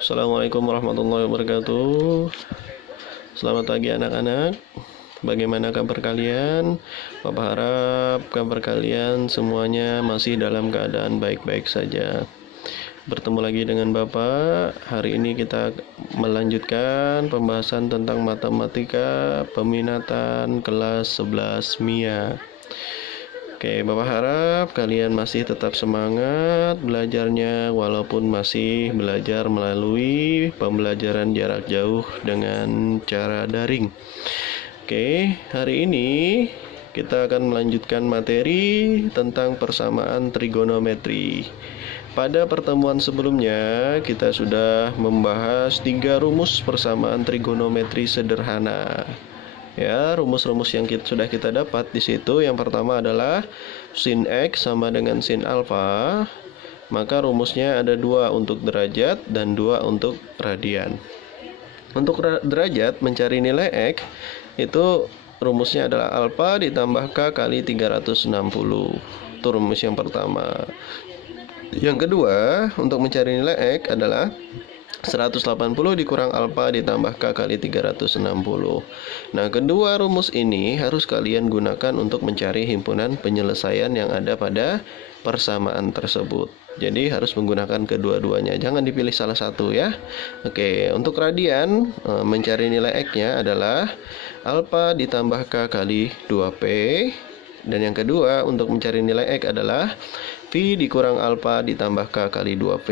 Assalamualaikum warahmatullahi wabarakatuh. Selamat pagi anak-anak. Bagaimana kabar kalian? Papa harap kabar kalian semuanya masih dalam keadaan baik-baik saja. Bertemu lagi dengan Bapak. Hari ini kita melanjutkan pembahasan tentang matematika peminatan kelas 11 MIA. Oke, Bapak harap kalian masih tetap semangat belajarnya walaupun masih belajar melalui pembelajaran jarak jauh dengan cara daring. Oke, hari ini kita akan melanjutkan materi tentang persamaan trigonometri. Pada pertemuan sebelumnya kita sudah membahas 3 rumus persamaan trigonometri sederhana. Ya, rumus-rumus yang sudah kita dapat di situ, yang pertama adalah sin X sama dengan sin alfa. Maka rumusnya ada 2 untuk derajat dan 2 untuk radian. Untuk derajat, mencari nilai X itu rumusnya adalah alfa ditambah K kali 360. Itu rumus yang pertama. Yang kedua, untuk mencari nilai X adalah 180 dikurang alfa ditambah K kali 360. Nah, kedua rumus ini harus kalian gunakan untuk mencari himpunan penyelesaian yang ada pada persamaan tersebut. Jadi harus menggunakan kedua-duanya, jangan dipilih salah satu ya. Oke, untuk radian, mencari nilai X-nya adalah alfa ditambah K kali 2P. Dan yang kedua, untuk mencari nilai X adalah V dikurang alfa ditambah K kali 2P.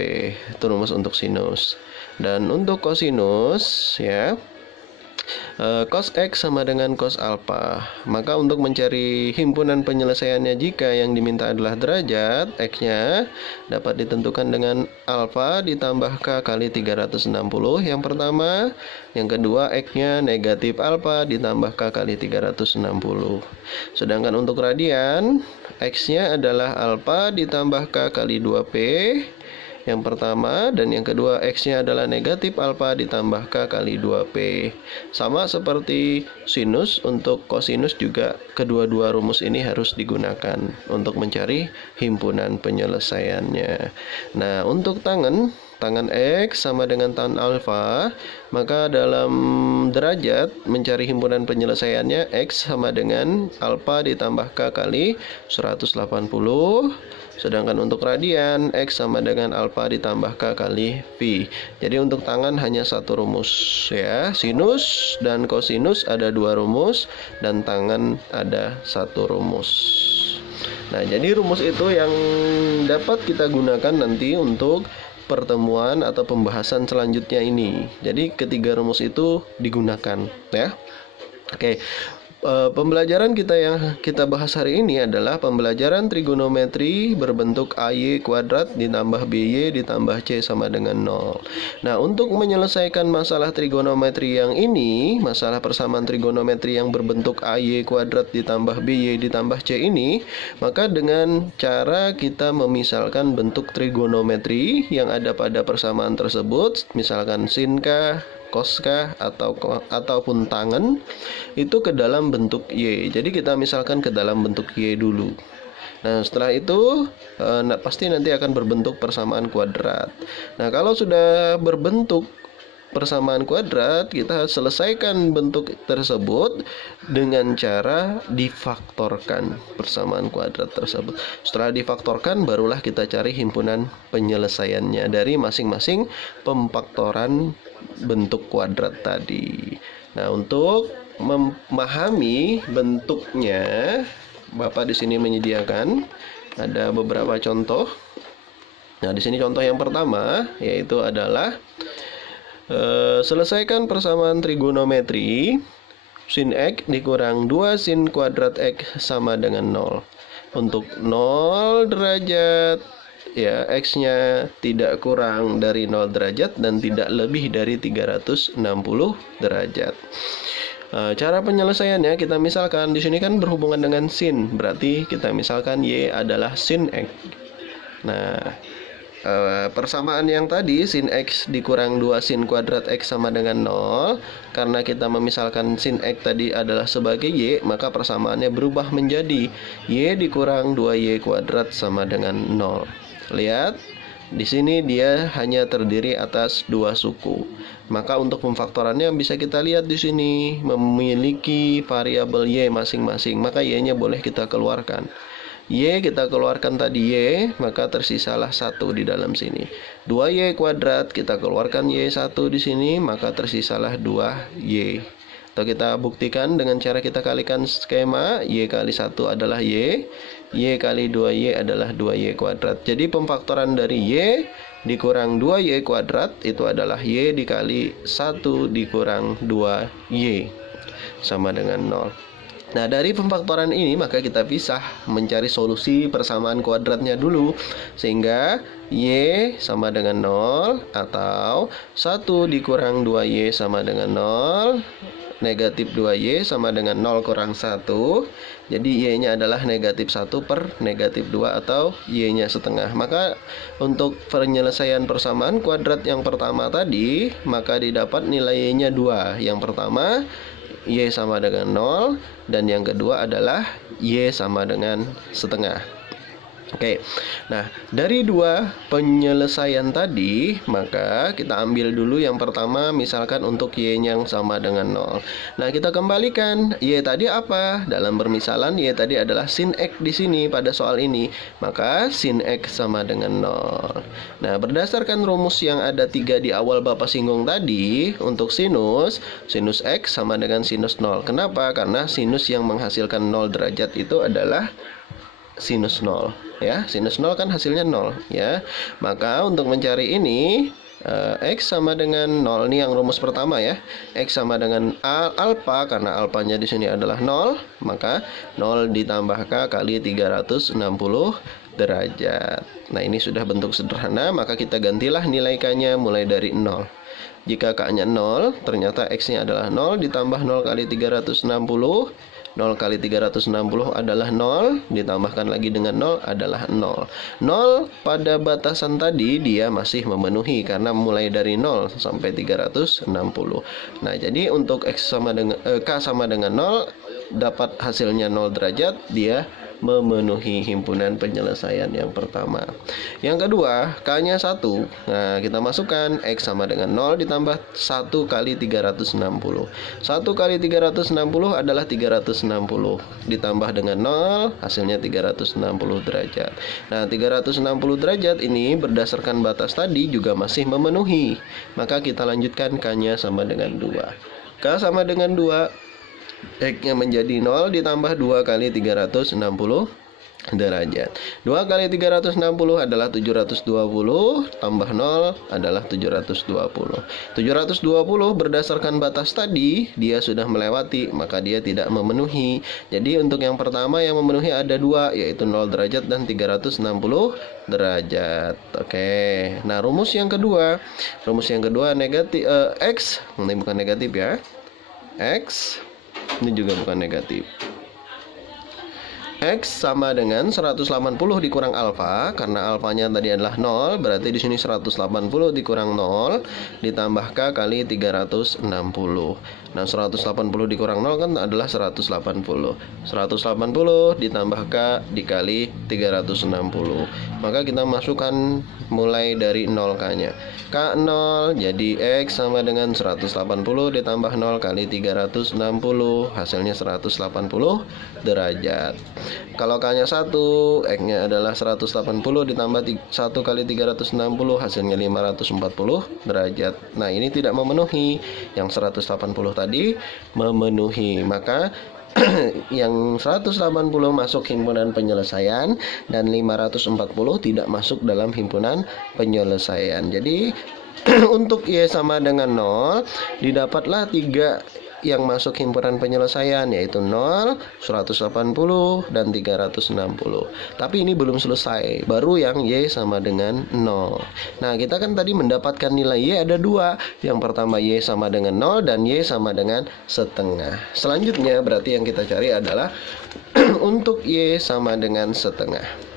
Itu rumus untuk sinus. Dan untuk kosinus, ya, cos X sama dengan cos alfa. Maka untuk mencari himpunan penyelesaiannya, jika yang diminta adalah derajat, X-nya dapat ditentukan dengan alfa ditambah K kali 360 yang pertama. Yang kedua, X-nya negatif alfa ditambah K kali 360. Sedangkan untuk radian, X-nya adalah alfa ditambah K kali 2P yang pertama, dan yang kedua X-nya adalah negatif alfa ditambah K kali 2P. Sama seperti sinus, untuk kosinus juga kedua-dua rumus ini harus digunakan untuk mencari himpunan penyelesaiannya. Nah, untuk tangen X sama dengan tan alfa, maka dalam derajat mencari himpunan penyelesaiannya X sama dengan alfa ditambah K kali 180. Sedangkan untuk radian, X sama dengan alfa ditambah K kali V. Jadi untuk tangan hanya satu rumus ya. Sinus dan kosinus ada 2 rumus, dan tangan ada 1 rumus. Nah, jadi rumus itu yang dapat kita gunakan nanti untuk pertemuan atau pembahasan selanjutnya ini. Jadi ketiga rumus itu digunakan ya. Oke. Pembelajaran kita yang kita bahas hari ini adalah pembelajaran trigonometri berbentuk AY kuadrat ditambah BY ditambah C sama dengan 0. Nah, untuk menyelesaikan masalah trigonometri yang ini, masalah persamaan trigonometri yang berbentuk AY kuadrat ditambah BY ditambah C ini, maka dengan cara kita memisalkan bentuk trigonometri yang ada pada persamaan tersebut, misalkan sin K, cos K ataupun tangen itu ke dalam bentuk Y. Jadi kita misalkan ke dalam bentuk Y dulu. Nah, setelah itu pasti nanti akan berbentuk persamaan kuadrat. Nah, kalau sudah berbentuk persamaan kuadrat, kita selesaikan bentuk tersebut dengan cara difaktorkan persamaan kuadrat tersebut. Setelah difaktorkan, barulah kita cari himpunan penyelesaiannya dari masing-masing pemfaktoran bentuk kuadrat tadi. Nah, untuk memahami bentuknya, Bapak di sini menyediakan ada beberapa contoh. Nah, di sini contoh yang pertama yaitu adalah selesaikan persamaan trigonometri sin X dikurang 2 sin kuadrat X sama dengan 0. Untuk 0 derajat, ya, X-nya tidak kurang dari 0 derajat dan tidak lebih dari 360 derajat. Cara penyelesaiannya, kita misalkan di sini kan berhubungan dengan sin, berarti kita misalkan Y adalah sin X. Nah, persamaan yang tadi sin X dikurang 2 sin kuadrat X sama dengan 0, karena kita memisalkan sin X tadi adalah sebagai Y, maka persamaannya berubah menjadi Y dikurang 2Y kuadrat sama dengan 0. Lihat, Di sini dia hanya terdiri atas dua suku. Maka untuk pemfaktorannya bisa kita lihat di sini memiliki variabel y masing-masing. Maka y-nya boleh kita keluarkan. Y kita keluarkan tadi y, maka tersisalah 1 di dalam sini. 2y kuadrat kita keluarkan y1 di sini, maka tersisalah 2y. Atau kita buktikan dengan cara kita kalikan skema, y kali 1 adalah y kali 2y adalah 2y kuadrat. Jadi pemfaktoran dari y dikurang 2y kuadrat itu adalah y dikali 1 dikurang 2y sama dengan 0. Nah, dari pemfaktoran ini maka kita bisa mencari solusi persamaan kuadratnya dulu. Sehingga y sama dengan 0 atau 1 dikurang 2y sama dengan 0. Negatif 2y sama dengan 0 kurang 1. Jadi y-nya adalah negatif 1 per negatif 2 atau y-nya setengah. Maka untuk penyelesaian persamaan kuadrat yang pertama tadi, maka didapat nilai y-nya 2. Yang pertama y sama dengan 0, dan yang kedua adalah y sama dengan setengah. Oke, nah dari dua penyelesaian tadi, maka kita ambil dulu yang pertama, misalkan untuk y yang sama dengan 0. Nah, kita kembalikan y tadi apa? Dalam permisalan y tadi adalah sin x di sini pada soal ini, maka sin x sama dengan 0. Nah, berdasarkan rumus yang ada 3 di awal Bapak singgung tadi, untuk sinus x sama dengan sinus 0. Kenapa? Karena sinus yang menghasilkan 0 derajat itu adalah sinus 0 ya. Sinus 0 kan hasilnya 0 ya. Maka untuk mencari ini x sama dengan 0, ini yang rumus pertama ya. X sama dengan alfa, karena alfanya di sini adalah 0, maka 0 ditambah k kali 360 derajat. Nah, ini sudah bentuk sederhana, maka kita gantilah nilai k-nya mulai dari 0. Jika k-nya 0, ternyata x-nya adalah 0 ditambah 0 kali 360. 0 kali 360 adalah 0, ditambahkan lagi dengan 0 adalah 0. 0 pada batasan tadi dia masih memenuhi karena mulai dari 0 sampai 360. Nah, jadi untuk x sama dengan k sama dengan 0 dapat hasilnya 0 derajat, dia memenuhi himpunan penyelesaian yang pertama. Yang kedua, k-nya 1. Nah, kita masukkan x sama dengan 0 ditambah 1 kali 360. 1 kali 360 adalah 360. Ditambah dengan 0, hasilnya 360 derajat. Nah, 360 derajat ini berdasarkan batas tadi juga masih memenuhi. Maka kita lanjutkan k-nya sama dengan 2. K sama dengan 2. X-nya menjadi 0 ditambah 2 kali 360 derajat. 2 kali 360 adalah 720, tambah 0 adalah 720. 720 berdasarkan batas tadi, dia sudah melewati, maka dia tidak memenuhi. Jadi untuk yang pertama yang memenuhi ada 2, yaitu 0 derajat dan 360 derajat. Oke. Nah, rumus yang kedua negatif X, ini bukan negatif ya. X ini juga bukan negatif. X sama dengan 180 dikurang alfa, karena alfanya tadi adalah 0, berarti di sini 180 dikurang 0 ditambah k kali 360. Nah, 180 dikurang 0 kan adalah 180. 180 ditambah k dikali 360. Maka kita masukkan mulai dari 0k-nya. K 0, jadi X sama dengan 180 ditambah 0 kali 360, hasilnya 180 derajat. Kalau k-nya 1, X-nya adalah 180 ditambah 1 kali 360, hasilnya 540 derajat. Nah, ini tidak memenuhi. Yang 180 tadi memenuhi. Maka yang 180 masuk himpunan penyelesaian dan 540 tidak masuk dalam himpunan penyelesaian. Jadi untuk y sama dengan 0 didapatlah 3 yang masuk himpunan penyelesaian, yaitu 0, 180, dan 360. Tapi ini belum selesai, baru yang y sama dengan 0. Nah, kita kan tadi mendapatkan nilai y ada 2. Yang pertama y sama dengan 0 dan y sama dengan setengah. Selanjutnya berarti yang kita cari adalah untuk y sama dengan setengah.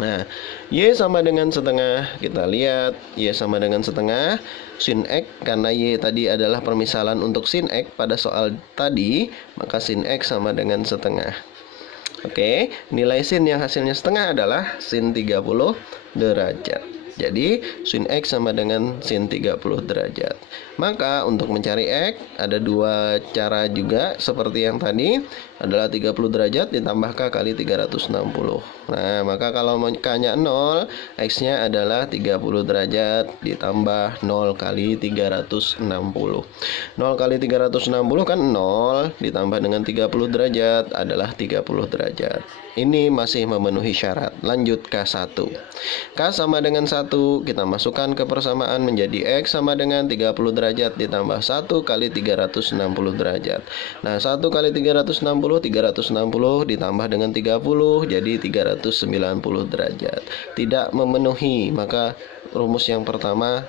Nah, y sama dengan setengah, kita lihat y sama dengan setengah sin x, karena y tadi adalah permisalan untuk sin x pada soal tadi, maka sin x sama dengan setengah. Oke, nilai sin yang hasilnya setengah adalah sin 30 derajat. Jadi sin X sama dengan sin 30 derajat. Maka untuk mencari X ada dua cara juga seperti yang tadi, adalah 30 derajat ditambah K kali 360. Nah, maka kalau K-nya 0, X-nya adalah 30 derajat ditambah 0 kali 360. 0 kali 360 kan 0 ditambah dengan 30 derajat adalah 30 derajat. Ini masih memenuhi syarat. Lanjut K1. K sama dengan 1, kita masukkan ke persamaan menjadi X sama dengan 30 derajat ditambah 1 kali 360 derajat. Nah, 1 kali 360 ditambah dengan 30 jadi 390 derajat. Tidak memenuhi, maka rumus yang pertama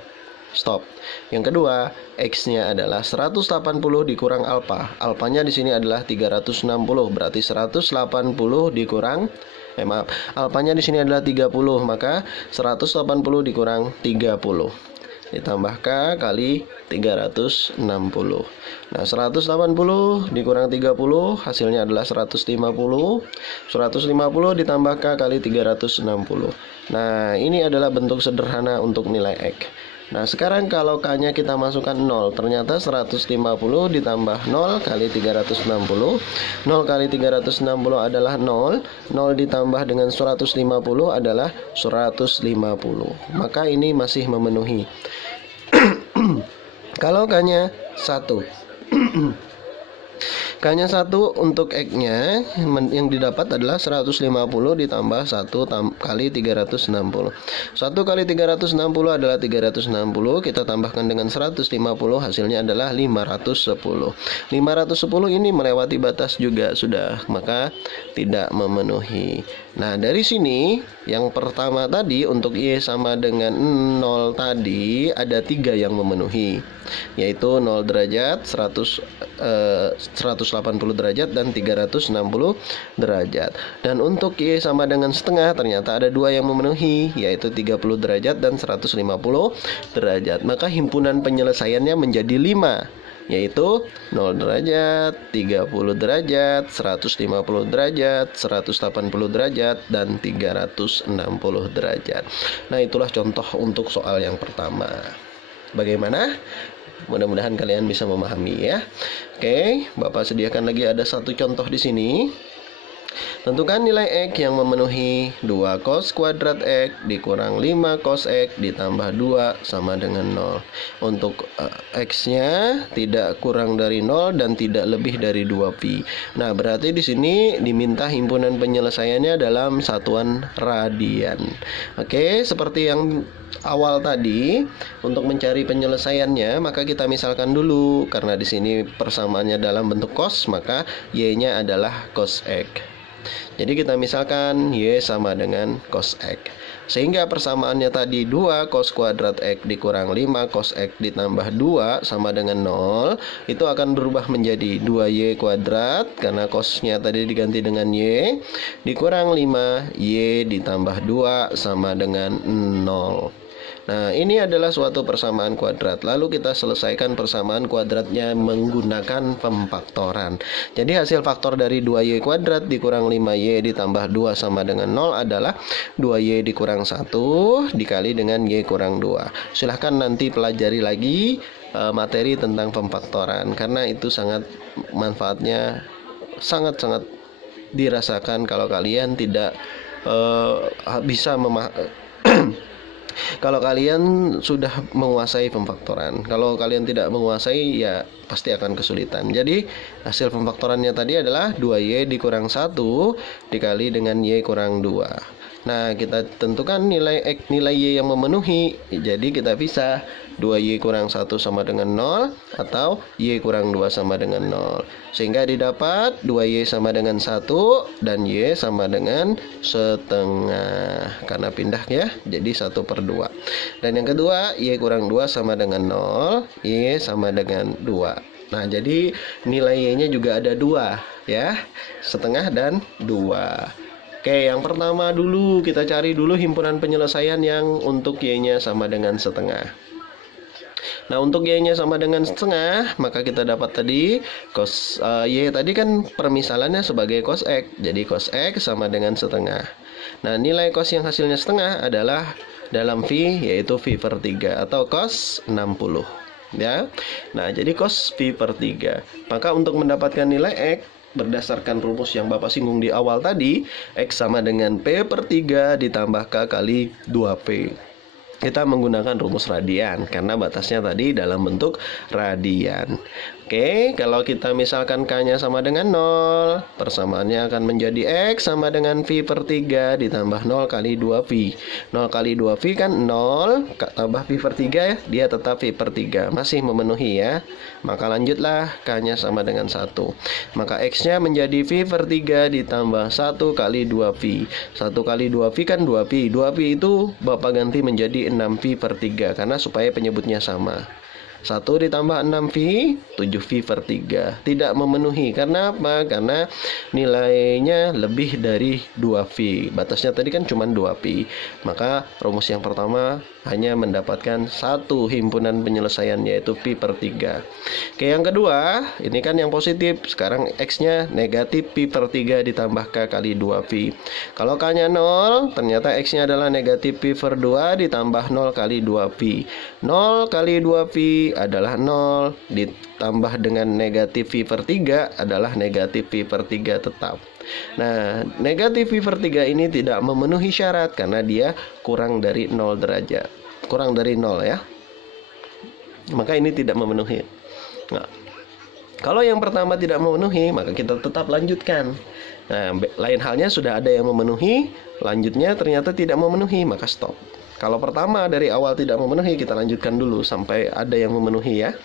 stop. Yang kedua, X-nya adalah 180 dikurang alfa. Alfanya di sini adalah 360, berarti 180 dikurang alfanya di sini adalah 30, maka 180 dikurang 30 ditambah K kali 360. Nah, 180 dikurang 30 hasilnya adalah 150. 150 ditambah K kali 360. Nah, ini adalah bentuk sederhana untuk nilai X. Nah, sekarang kalau K-nya kita masukkan 0, ternyata 150 ditambah 0 kali 360. 0 kali 360 adalah 0. 0 ditambah dengan 150 adalah 150. Maka ini masih memenuhi. Kalau K-nya 1. K-nya 1 untuk X-nya yang didapat adalah 150 ditambah 1 kali 360. 1 kali 360 adalah 360, kita tambahkan dengan 150, hasilnya adalah 510. 510 ini melewati batas juga sudah, maka tidak memenuhi. Nah, dari sini yang pertama tadi untuk Y sama dengan 0 tadi ada 3 yang memenuhi, yaitu 0 derajat, 180 derajat, dan 360 derajat. Dan untuk Y sama dengan setengah ternyata ada 2 yang memenuhi, yaitu 30 derajat dan 150 derajat. Maka himpunan penyelesaiannya menjadi 5, yaitu 0 derajat, 30 derajat, 150 derajat, 180 derajat, dan 360 derajat. Nah, itulah contoh untuk soal yang pertama. Bagaimana? Mudah-mudahan kalian bisa memahami ya. Oke, Bapak sediakan lagi ada satu contoh di sini. Tentukan nilai X yang memenuhi 2 cos kuadrat X dikurang 5 cos X ditambah 2 sama dengan 0. Untuk X-nya tidak kurang dari 0 dan tidak lebih dari 2pi. Nah, berarti di sini diminta himpunan penyelesaiannya dalam satuan radian. Oke, seperti yang awal tadi, untuk mencari penyelesaiannya maka kita misalkan dulu, karena di sini persamaannya dalam bentuk cos, maka Y-nya adalah cos X. Jadi kita misalkan Y sama dengan cos X, sehingga persamaannya tadi 2 cos kuadrat X dikurang 5 cos X ditambah 2 sama dengan 0, itu akan berubah menjadi 2Y kuadrat, karena cosnya tadi diganti dengan Y, dikurang 5Y ditambah 2 sama dengan 0. Nah, ini adalah suatu persamaan kuadrat. Lalu kita selesaikan persamaan kuadratnya menggunakan pemfaktoran. Jadi hasil faktor dari 2Y kuadrat dikurang 5Y ditambah 2 sama dengan 0 adalah 2Y dikurang 1 dikali dengan Y kurang 2. Silahkan nanti pelajari lagi materi tentang pemfaktoran, karena itu sangat manfaatnya sangat-sangat dirasakan kalau kalian tidak bisa kalau kalian sudah menguasai pemfaktoran. Kalau kalian tidak menguasai, ya pasti akan kesulitan. Jadi hasil pemfaktorannya tadi adalah 2Y dikurang 1 dikali dengan Y kurang 2. Nah, kita tentukan nilai Y yang memenuhi. Jadi kita bisa 2Y kurang 1 sama dengan 0 atau Y kurang 2 sama dengan 0. Sehingga didapat 2Y sama dengan 1 dan Y sama dengan setengah. Karena pindah ya, jadi 1/2. Dan yang kedua, Y kurang 2 sama dengan 0, Y sama dengan 2. Nah, jadi nilai Y-nya juga ada 2 ya, setengah dan 2. Oke, yang pertama dulu kita cari dulu himpunan penyelesaian yang untuk Y-nya sama dengan setengah. Nah, untuk Y-nya sama dengan setengah, maka kita dapat tadi cos Y tadi kan permisalannya sebagai cos X. Jadi cos X sama dengan setengah. Nah, nilai cos yang hasilnya setengah adalah dalam V, yaitu V per 3 atau cos 60. Ya. Nah, jadi cos V per 3. Maka untuk mendapatkan nilai X, berdasarkan rumus yang Bapak singgung di awal tadi, X sama dengan P per 3 ditambah K kali 2P. Kita menggunakan rumus radian karena batasnya tadi dalam bentuk radian. Oke, kalau kita misalkan K-nya sama dengan 0, persamaannya akan menjadi X sama dengan V per 3 ditambah 0 kali 2V. 0 kali 2V kan 0, tambah V per 3 ya, dia tetap V per 3. Masih memenuhi ya. Maka lanjutlah, K-nya sama dengan 1. Maka X-nya menjadi V per 3 ditambah 1 kali 2V. 1 kali 2V kan 2V. 2V itu Bapak ganti menjadi 6V per 3 karena supaya penyebutnya sama. 1 ditambah 6V, 7V per 3. Tidak memenuhi. Karena apa? Karena nilainya lebih dari 2V. Batasnya tadi kan cuma 2V. Maka rumus yang pertama hanya mendapatkan satu himpunan penyelesaian, yaitu V per 3. Oke, yang kedua, ini kan yang positif. Sekarang X-nya negatif V per 3 ditambah K kali 2V. Kalau K-nya 0, ternyata X-nya adalah negatif V per 2 ditambah 0 kali 2V. 0 kali 2V adalah 0 ditambah dengan negatif V per 3 adalah negatif V per 3 tetap. Nah, negatif V per 3 ini tidak memenuhi syarat karena dia kurang dari 0 derajat. Kurang dari 0 ya. Maka ini tidak memenuhi. Nah, kalau yang pertama tidak memenuhi, maka kita tetap lanjutkan. Nah, lain halnya sudah ada yang memenuhi, lanjutnya ternyata tidak memenuhi, maka stop. Kalau pertama dari awal tidak memenuhi, kita lanjutkan dulu sampai ada yang memenuhi ya.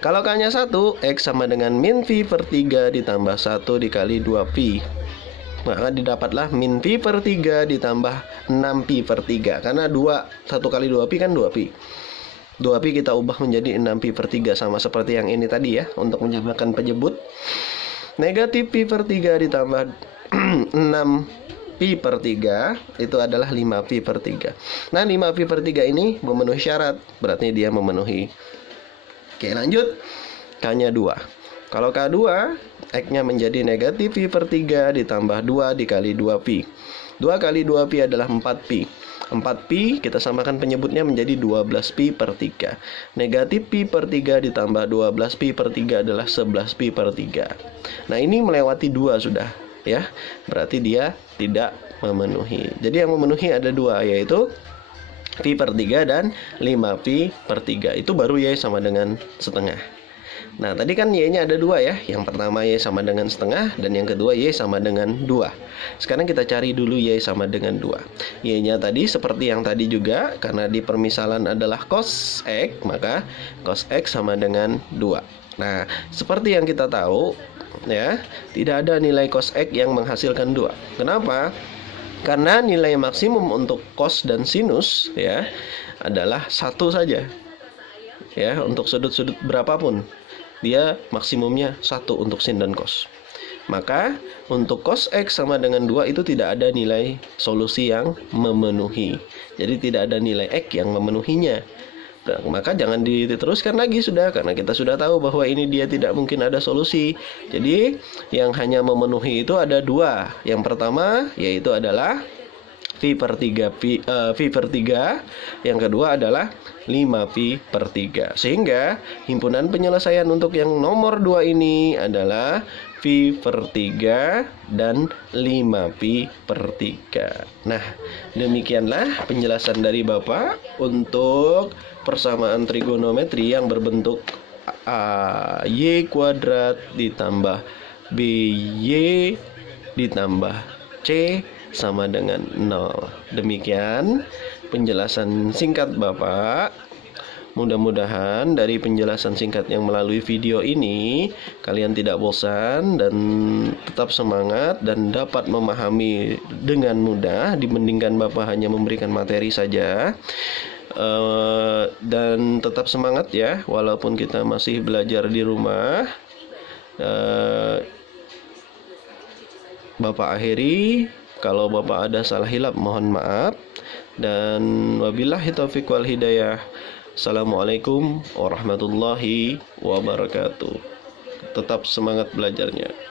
Kalau K-nya 1, X sama dengan min V per 3 ditambah 1 dikali 2V. Maka didapatlah min V per 3 ditambah 6V per 3. Karena 1 kali 2V kan 2V. 2V kita ubah menjadi 6V per 3, sama seperti yang ini tadi ya, untuk menjadikan penyebut. Negatif V per 3 ditambah 6V per 3 itu adalah 5V per 3. Nah, 5V per 3 ini memenuhi syarat, berarti dia memenuhi. Oke, lanjut. K-nya 2. Kalau K2, X-nya menjadi negatif V per 3 ditambah 2 dikali 2V. 2 kali 2V adalah 4V. 4V kita samakan penyebutnya menjadi 12V per 3. Negatif V per 3 ditambah 12V per 3 adalah 11V per 3. Nah, ini melewati 2 sudah ya. Berarti dia tidak memenuhi. Jadi yang memenuhi ada 2, yaitu V per 3 dan 5V per 3. Itu baru Y sama dengan setengah. Nah, tadi kan Y-nya ada 2 ya. Yang pertama Y sama dengan setengah, dan yang kedua Y sama dengan 2. Sekarang kita cari dulu Y sama dengan 2. Y-nya tadi seperti yang tadi juga, karena di permisalan adalah cos X, maka cos X sama dengan 2. Nah, seperti yang kita tahu ya, tidak ada nilai cos X yang menghasilkan 2. Kenapa? Karena nilai maksimum untuk cos dan sinus ya adalah 1 saja. Ya, untuk sudut-sudut berapapun dia maksimumnya 1 untuk sin dan cos. Maka untuk cos X sama dengan 2 itu tidak ada nilai solusi yang memenuhi. Jadi tidak ada nilai X yang memenuhinya. Maka jangan diteruskan lagi sudah, karena kita sudah tahu bahwa ini dia tidak mungkin ada solusi. Jadi yang hanya memenuhi itu ada 2. Yang pertama yaitu adalah V per 3, V per 3. Yang kedua adalah 5V per 3. Sehingga himpunan penyelesaian untuk yang nomor 2 ini adalah V per 3 dan 5V per 3. Nah, demikianlah penjelasan dari Bapak untuk persamaan trigonometri yang berbentuk Y kuadrat ditambah BY ditambah C sama dengan 0. Demikian penjelasan singkat Bapak. Mudah-mudahan dari penjelasan singkat yang melalui video ini kalian tidak bosan dan tetap semangat dan dapat memahami dengan mudah dibandingkan Bapak hanya memberikan materi saja. Dan tetap semangat ya, walaupun kita masih belajar di rumah. Bapak akhiri, kalau Bapak ada salah hilap mohon maaf, dan wabillahi taufiq wal hidayah. Assalamualaikum warahmatullahi wabarakatuh. Tetap semangat belajarnya.